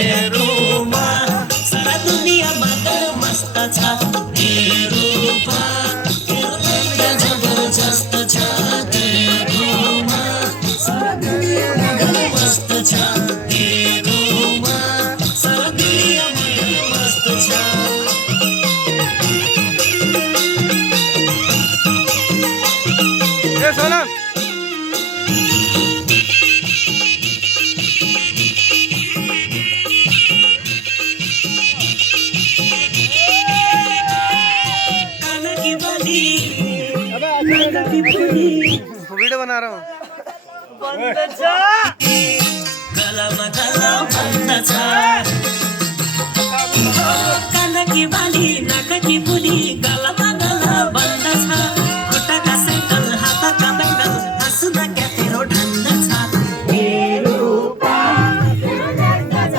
तेरोमा सारा दुनियाँमा मस्त छ तेरोमा तेरो नृत्य जबरजस्त छ तेरोमा सारा दुनियाँमा मस्त छ तेरोमा सारा दुनियाँमा मस्त छ ए सोनम वीडियो बना रहा हूँ गलामा गला बन्द छ